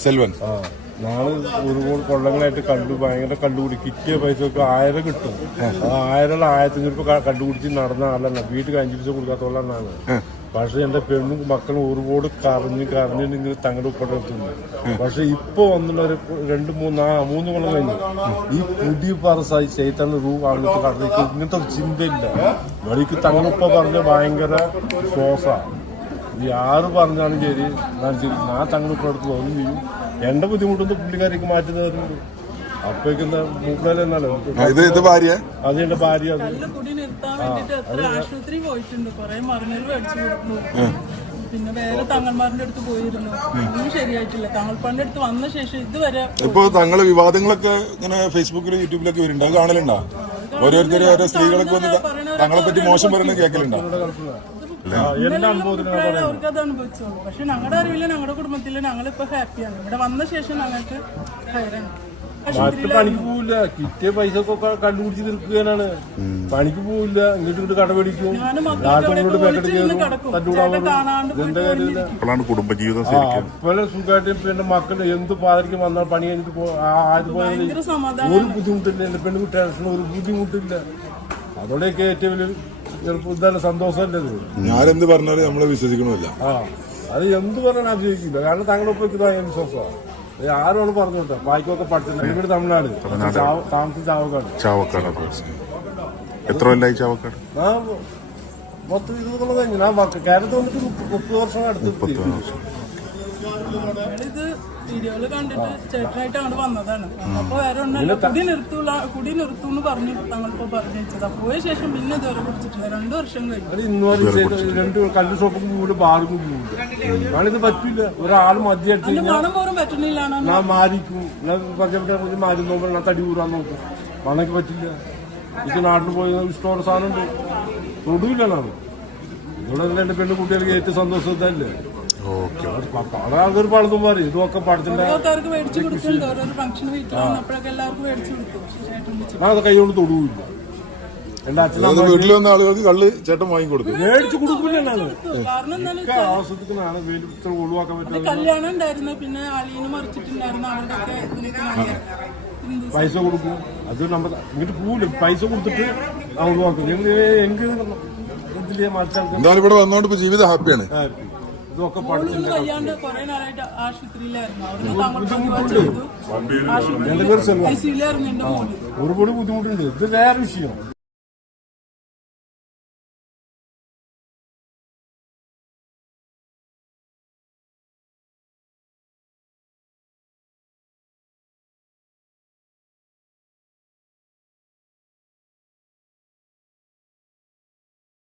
സെൽവൻ. ആ ഞങ്ങൾ ഒരുപാട് കൊള്ളങ്ങളായിട്ട് കണ്ടു ഭയങ്കര കണ്ടുപിടി കിട്ടിയ പൈസക്ക് ആയിരം കിട്ടും. ആ. ആയിരം ആയിരത്തി രൂപ കണ്ടുപിടിച്ച് നടന്ന ആളാണ് വീട്ടിൽ അഞ്ചു പൈസ കൊടുക്കാത്തോളാണ് പക്ഷെ എന്റെ പെണ്ണും മക്കളും ഒരുപാട് കറഞ്ഞ് കറഞ്ഞ് ഇങ്ങനെ തങ്ങളുടെ ഉൾപ്പെടുത്തുന്നു പക്ഷെ ഇപ്പൊ വന്നുള്ള ഒരു രണ്ട് മൂന്ന് ആ മൂന്ന് കൊല്ലം കഴിഞ്ഞു. ഈ പുതിയ പറസായി ചേത്തന്റെ റൂ അങ്ങനത്തെ ഇങ്ങനത്തെ ഒരു ചിന്തയില്ല. വഴിക്ക് തങ്ങളുപ്പ പറഞ്ഞ ഭയങ്കര ശ്വാസാ. ഈ ആറ് പറഞ്ഞാലും ശരി. ഞാൻ തങ്ങളുടെ അടുത്ത് തോന്നും ചെയ്യും. എന്റെ ബുദ്ധിമുട്ടൊന്നും പുള്ളിക്കാരിക്ക് മാറ്റി തരുന്നുണ്ട് അപ്പോഴേക്കെന്താ മൂപ്പേല എന്നാലോ ഇത് ഇത് ഭാര്യ? അത് എന്റെ ഭാര്യ ആശുപത്രി പോയിട്ടുണ്ട്. കൊറേ മരുന്നുകൾ മേടിച്ചു പിന്നെ വേറെ തങ്ങന്മാരുടെ അടുത്ത് പോയിരുന്നു. ഒന്നും ശരിയായിട്ടില്ല. തങ്ങൾപ്പാന്റെ അടുത്ത് വന്ന ശേഷം ഇതുവരെ ഇപ്പൊ തങ്ങൾ വിവാദങ്ങളൊക്കെ ഇങ്ങനെ ഫേസ്ബുക്കിലും യൂട്യൂബിലൊക്കെ വരുന്നുണ്ട്. അത് കാണലുണ്ടോ? ഓരോരുത്തരും ഓരോ സ്ത്രീകളൊക്കെ വന്ന് തങ്ങളെ പറ്റി മോശം പറയുന്നത് കേൾക്കലുണ്ടോ? അവർക്ക് അത് അനുഭവിച്ചോളൂ. പക്ഷെ ഞങ്ങളുടെ അറിവിൽ ഞങ്ങളുടെ കുടുംബത്തിൽ ഞങ്ങളിപ്പോ ഹാപ്പിയാണ് ഇവിടെ വന്ന ശേഷം ഞങ്ങൾക്ക് കയറാണ് മറ്റു പണിക്ക് പോവില്ല. കിട്ടിയ പൈസ ഒക്കെ കണ്ടുപിടിച്ച് നിൽക്കുകയാണ് പണിക്ക് പോവില്ല. ഇങ്ങോട്ട് ഇങ്ങോട്ട് കടപിടിക്കും നാട്ടിലോട്ട് ഇവിടെ പാക്കറ്റ് ഒളിച്ചിരുന്ന് കയറും കിടക്കും. തട്ടുകൂടാൻ ചേട്ടൻ കാണാണ്ട് വരും ഇതെന്താ കാര്യമില്ല അപ്പോഴാണ് കുടുംബജീവിതം ആ സുഖമായിട്ട് പിന്നെ മക്കൾ എന്ത് പാതിരിക്കും വന്നാൽ പണി കഴിഞ്ഞിട്ട് പോ ആ ആര് പോയാലും ഭയങ്കര സമാധാനം ഒരു ബുദ്ധിമുട്ടില്ല. എന്റെ പെണ്ണ് ടെൻഷൻ ഒരു ബുദ്ധിമുട്ടില്ല. അതോടെയൊക്കെ ഏറ്റവും വലിയ ഇതാണ് സന്തോഷമല്ലേ ഞാനെന്ത് പറഞ്ഞാലും നമ്മളെ വിശ്വസിക്കണമില്ല. ആ അത് എന്ത് പറഞ്ഞാൽ ആഗ്രഹിക്കില്ല കാരണം താങ്കളൊപ്പം ഇതായ വിശ്വാസമാണ്. ആരോട് പറഞ്ഞോട്ടെ പായ്ക്കൊക്കെ പഠിച്ചില്ല ഇവിടെ തമിഴ്നാട്. താമസം ചാവക്കാട്. ചാവക്കാട് എത്ര കൊല്ലായി ചാവക്കാട്? മൊത്തം ഇരുപത് കഴിഞ്ഞു. ഞാൻ കേരളത്തിൽ വന്നിട്ട് മുപ്പ- മുപ്പത് വർഷം അടുത്ത് ഇത് വീഡിയോയിൽ കണ്ടിട്ട് ചേട്ടനായിട്ട് അങ്ങോട്ട് വന്നതാണ്. അപ്പൊ വേറെ ഒന്നല്ല കുടി നിർത്തൂല കുടി നിർത്തൂന്ന് പറഞ്ഞു തങ്ങളിപ്പോ പറഞ്ഞു വെച്ചത് പോയ ശേഷം പിന്നെ ഇതുവരെ കുടിച്ചിട്ടില്ല. രണ്ടു വർഷം കഴിഞ്ഞു. പറ്റില്ല ഒരാൾ മദ്യം പണം പോലും ഞാൻ മാരിക്കും. മരുന്ന് നോക്കണം തടി കൂറാൻ നോക്കും. മണക്ക് പറ്റില്ല. എനിക്ക് നാട്ടിൽ പോയി ഇഷ്ടമുള്ള സാധനം ഉണ്ട് തൊടുവില്ലാണ് ഇവിടെ എന്റെ പെണ്ണ് കുട്ടികൾക്ക് ഏറ്റവും സന്തോഷം മാറി ഇതൊക്കെ തൊടുവില്ല. എന്റെ അച്ഛനും വീട്ടിൽ വന്ന ആളുകൾക്ക് കള്ള് ചേട്ടൻ വാങ്ങിക്കൊടുത്തു മേടിച്ചു കൊടുക്കില്ല ഇത്ര ഒഴിവാക്കാൻ പറ്റുന്നത് കല്യാണം ഉണ്ടായിരുന്നു. പിന്നെ മറിച്ചിട്ടുണ്ടായിരുന്നു. പൈസ കൊടുക്കും. അത് നമ്മൾ ഇങ്ങോട്ട് പോവില്ല. പൈസ കൊടുത്തിട്ട് ഒഴിവാക്കും. എനിക്ക് ഇതിൽ എന്തായാലും ഇവിടെ വന്നോണ്ട് ഇപ്പൊ ജീവിതം ഹാപ്പിയാണ്. ഇതൊക്കെ പഠിച്ചിട്ടുണ്ട് ആശുപത്രിയിലായിരുന്നു മോൾ ഒരുപാട് ബുദ്ധിമുട്ടുണ്ട്. ഇത് വേറെ വിഷയം.